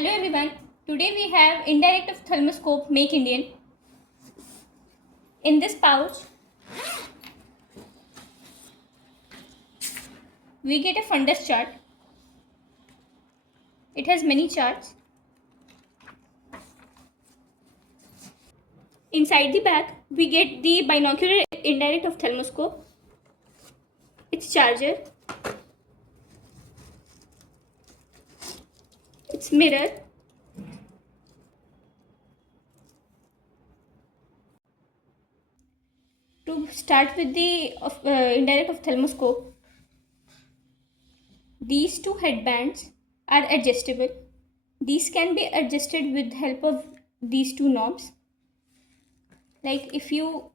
Hello everyone. Today we have indirect ophthalmoscope Make Indian. In this pouch, we get a fundus chart. It has many charts. Inside the bag, we get the binocular indirect ophthalmoscope, its charger, its mirror, to start with the indirect ophthalmoscope. These two headbands are adjustable. These can be adjusted with the help of these two knobs. Like if you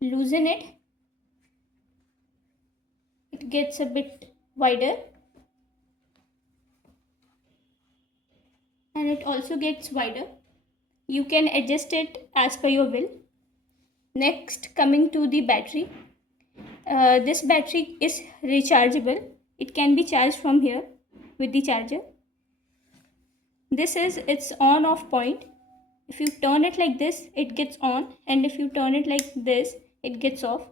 loosen it, it gets a bit wider and it also gets wider. You can adjust it as per your will. Next, coming to the battery. This battery is rechargeable. It can be charged from here with the charger. This is its on off point. If you turn it like this, it gets on, and if you turn it like this, it gets off.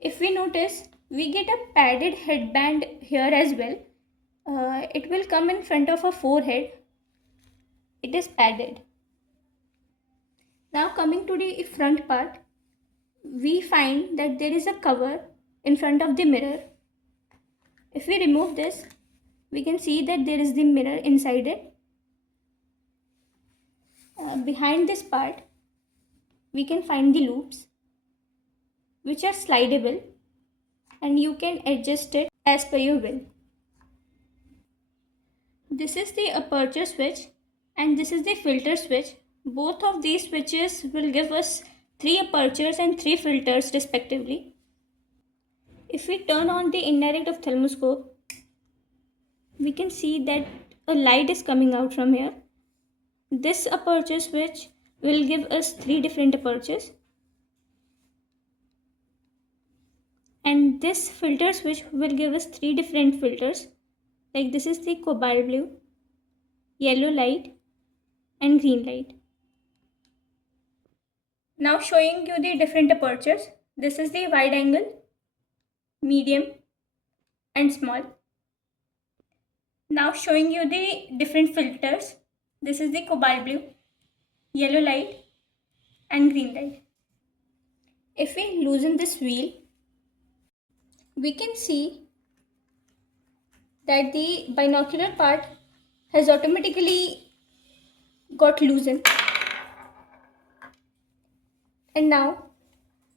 If we notice, we get a padded headband here as well. It will come in front of a forehead. It is padded. Now coming to the front part, we find that there is a cover in front of the mirror. If we remove this, we can see that there is the mirror inside it. Behind this part, we can find the loops, which are slidable, and you can adjust it as per your will. This is the aperture switch and this is the filter switch. Both of these switches will give us 3 apertures and 3 filters respectively. If we turn on the indirect ophthalmoscope, we can see that a light is coming out from here. This aperture switch will give us 3 different apertures, and this filter switch will give us 3 different filters. Like this is the cobalt blue, yellow light and green light. Now showing you the different apertures. This is the wide angle, medium and small. Now showing you the different filters. This is the cobalt blue, yellow light and green light. If we loosen this wheel, we can see that the binocular part has automatically got loosened. And now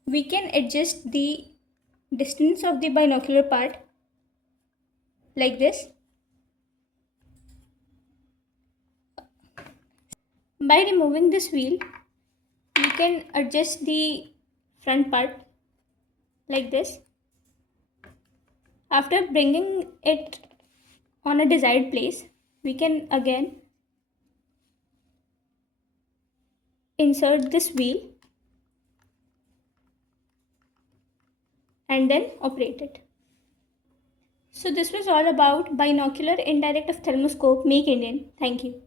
we can adjust the distance of the binocular part like this. By removing this wheel, you can adjust the front part like this. After bringing it on a desired place, we can again insert this wheel and then operate it. So this was all about binocular indirect ophthalmoscope Make Indian. Thank you.